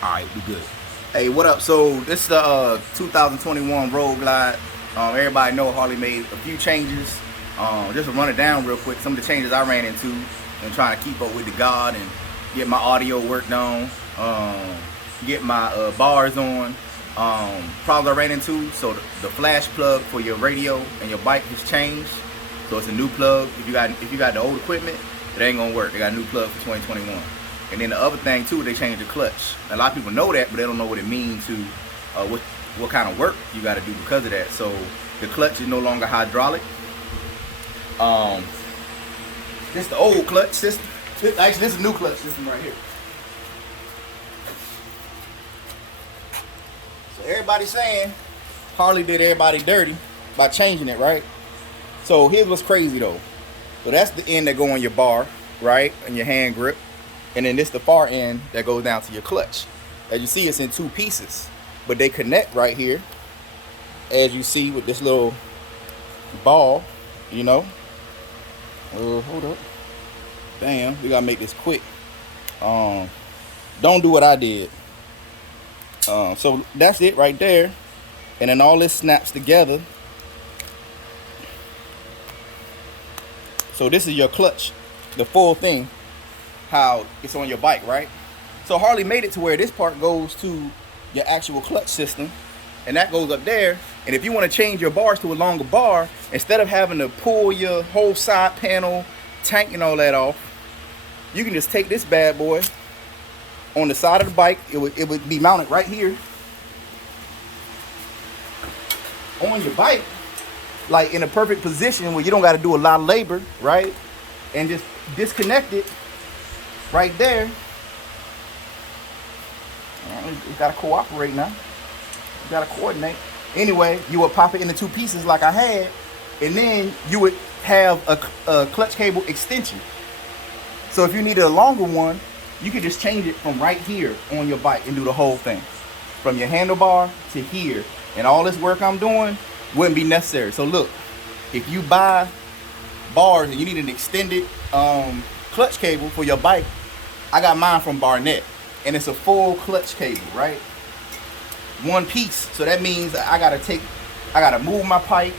All right, we good. Hey, what up? So this is the 2021 Road Glide. Everybody know Harley made a few changes. Just to run it down real quick, some of the changes I ran into and trying to keep up with the God and get my audio worked on, get my bars on. Problems I ran into. So the flash plug for your radio and your bike has changed. So it's a new plug. If you got the old equipment, it ain't gonna work. They got a new plug for 2021. And then the other thing too, they changed the clutch. A lot of people know that, but they don't know what it means to what kind of work you got to do because of that. So the clutch is no longer hydraulic. This is the old clutch system. Actually, this is a new clutch system right here. So everybody's saying Harley did everybody dirty by changing it, right? So here's what's crazy though. So that's the end that go on your bar, right, and your hand grip. And then this the far end that goes down to your clutch. As you see, it's in two pieces, but they connect right here, as you see with this little ball, you know. Hold up. Damn, we gotta make this quick. Don't do what I did. So that's it right there. And then all this snaps together. So this is your clutch, the full thing. How it's on your bike, right? So Harley made it to where this part goes to your actual clutch system, and that goes up there. And if you want to change your bars to a longer bar, instead of having to pull your whole side panel, tank and all that off, you can just take this bad boy on the side of the bike. It would be mounted right here on your bike, like in a perfect position where you don't got to do a lot of labor, right? And just disconnect it right there. You gotta cooperate now. You gotta coordinate. Anyway, you would pop it into two pieces like I had, and then you would have a clutch cable extension. So if you needed a longer one, you could just change it from right here on your bike and do the whole thing. From your handlebar to here. And all this work I'm doing wouldn't be necessary. So look, if you buy bars and you need an extended clutch cable for your bike, I got mine from Barnett, and it's a full clutch cable, right? One piece. So that means I gotta move my pipe,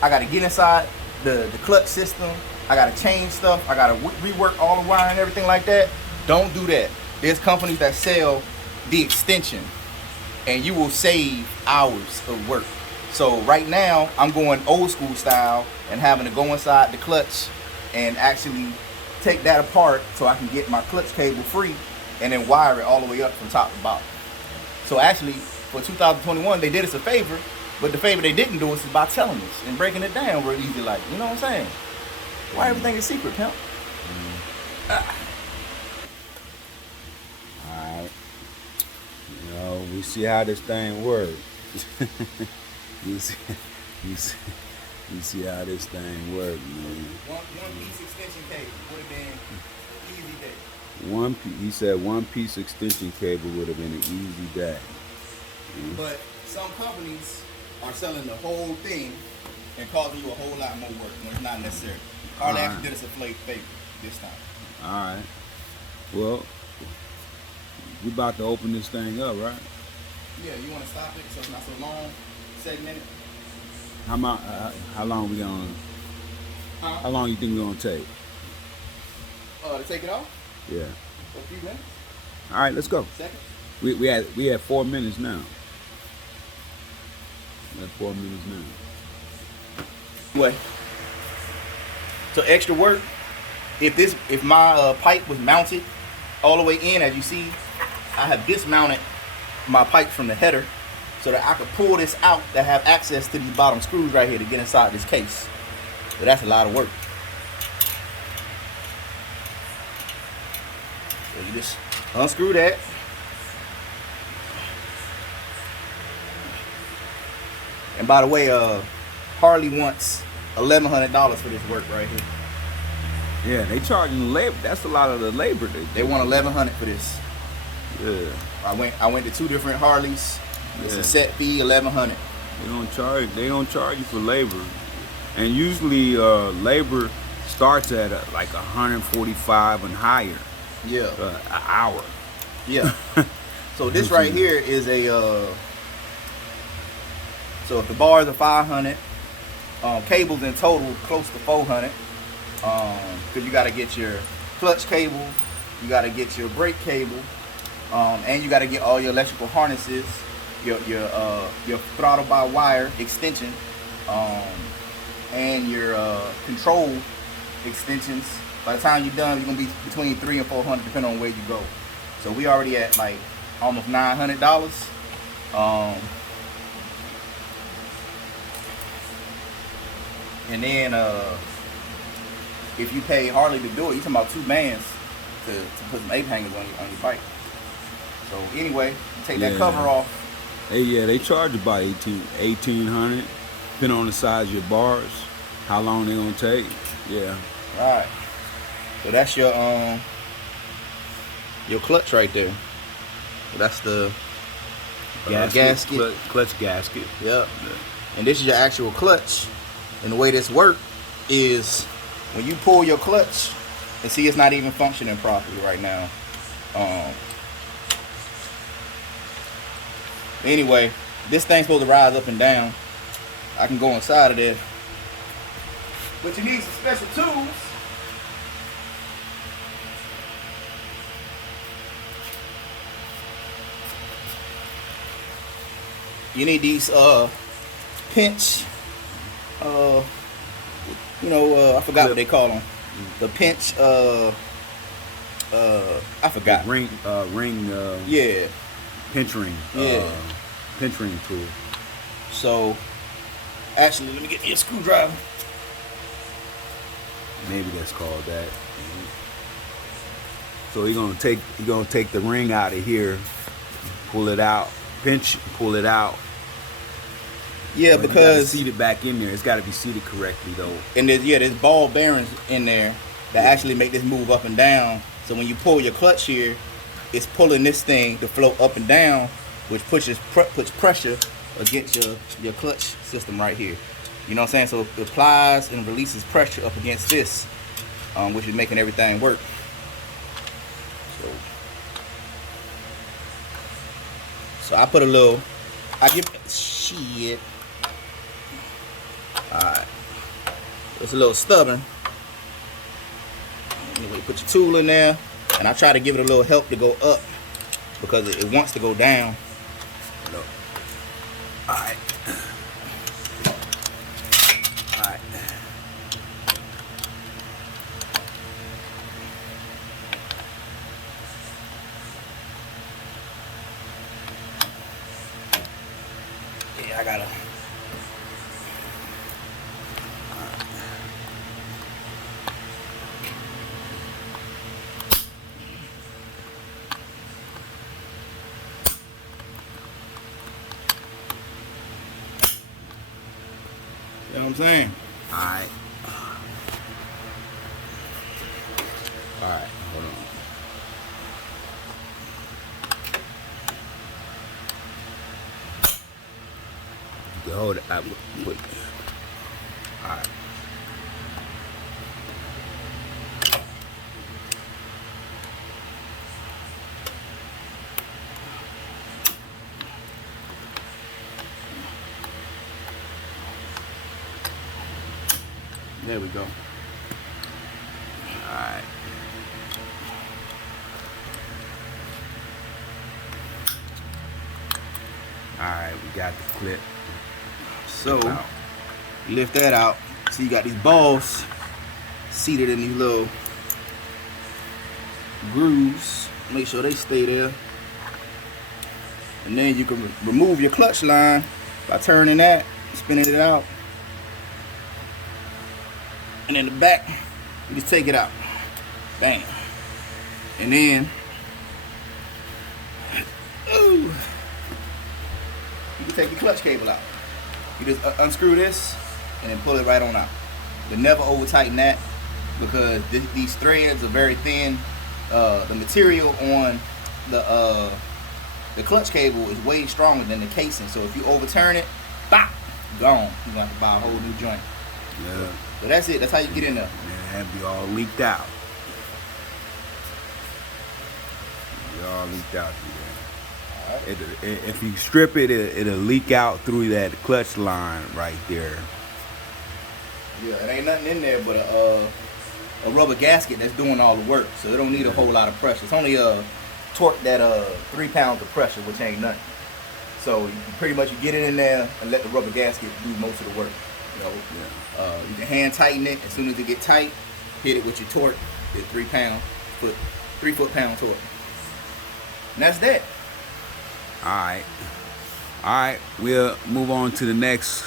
I gotta get inside the clutch system, I gotta change stuff, I gotta rework all the wiring and everything like that. Don't do that. There's companies that sell the extension, and you will save hours of work. So right now, I'm going old school style and having to go inside the clutch and actually take that apart so I can get my clutch cable free and then wire it all the way up from top to bottom. So actually, for 2021, they did us a favor, but the favor they didn't do us is by telling us and breaking it down real easy, like, you know what I'm saying? Why everything is secret, pimp? All right. You know, we see how this thing works. you see, you see, you see how this thing works, man. One piece extension cable would have been easy day. He said one piece extension cable would have been an easy day. But some companies are selling the whole thing and causing you a whole lot more work when it's not necessary. Harley actually did us a favor this time. All right. Well, we about to open this thing up, right? Yeah, you want to stop it so it's not so long, segmented? How long we gonna? How long you think we gonna take? To take it off? Yeah. For a few minutes? All right, let's go. Seconds? We had 4 minutes now. We have 4 minutes now. Anyway, so extra work. If my pipe was mounted all the way in, as you see, I have dismounted my pipe from the header so that I could pull this out to have access to these bottom screws right here to get inside this case. So that's a lot of work. So you just unscrew that. And by the way, Harley wants $1,100 for this work right here. Yeah, they charging labor. That's a lot of the labor They want $1,100 for this. Yeah. I went to two different Harleys. It's a set fee, $1,100. They don't charge you for labor, and usually labor starts at like 145 and higher. Yeah. An hour. Yeah. So this right here is a so if the bars are 500, cables in total close to 400, because you got to get your clutch cable, you got to get your brake cable, and you got to get all your electrical harnesses, your throttle by wire extension, and your control extensions. By the time you're done, you're gonna be between 300 and 400, depending on where you go. So we already at like almost $900. And then if you pay Harley to do it, you're talking about 2 bands to put some ape hangers on your bike. So anyway, take that cover off. They charge about $1,800, depending on the size of your bars, how long they're gonna take. Yeah. Right. So that's your clutch right there. So that's the gasket. Clutch gasket. Yep. And this is your actual clutch. And the way this works is when you pull your clutch, and see it's not even functioning properly right now. Anyway, this thing's supposed to rise up and down. I can go inside of there. But you need some special tools. You need these pinch, I forgot what they call them. The pinch, I forgot. Ring, yeah. pinch ring. Yeah. Pinch ring tool. So, actually, let me get me a screwdriver. Maybe that's called that. So you're gonna take the ring out of here, pull it out, pinch, pull it out. Yeah, but because seat it back in there. It's got to be seated correctly though. And there's ball bearings in there that actually make this move up and down. So when you pull your clutch here, it's pulling this thing to float up and down, which puts pressure against your clutch system right here. You know what I'm saying? So it applies and releases pressure up against this, which is making everything work. So I put a little, alright. It's a little stubborn. Anyway, put your tool in there, and I try to give it a little help to go up because it wants to go down. Alright. Alright. Yeah, I gotta. You know what I'm saying? Alright. Alright, hold on. You can hold it. Alright. There we go. Alright. Alright, we got the clip. So, you lift that out. So you got these balls seated in these little grooves. Make sure they stay there. And then you can remove your clutch line by turning that, spinning it out. And in the back, you just take it out. Bang. And then, you can take your clutch cable out. You just unscrew this and then pull it right on out. But never over tighten that because these threads are very thin. The material on the clutch cable is way stronger than the casing. So if you overturn it, bop, gone. You're gonna have to buy a whole new joint. Yeah. So that's it. That's how you get in there. Man, it be all leaked out. Be all leaked out through there. If you strip it, it'll leak out through that clutch line right there. Yeah, it ain't nothing in there but a rubber gasket that's doing all the work, so it don't need a whole lot of pressure. It's only torque that 3 pounds of pressure, which ain't nothing. So you pretty much you get it in there and let the rubber gasket do most of the work. You know, you can hand tighten it. As soon as it get tight, hit it with your torque. Get 3 foot-pound torque. And that's that. All right. We'll move on to the next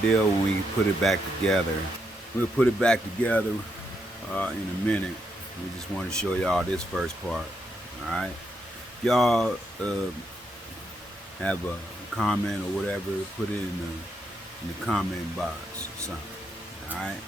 deal when we put it back together. We'll put it back together in a minute. We just want to show y'all this first part. All right. If y'all have a comment or whatever, put it in the comment box or something. All right.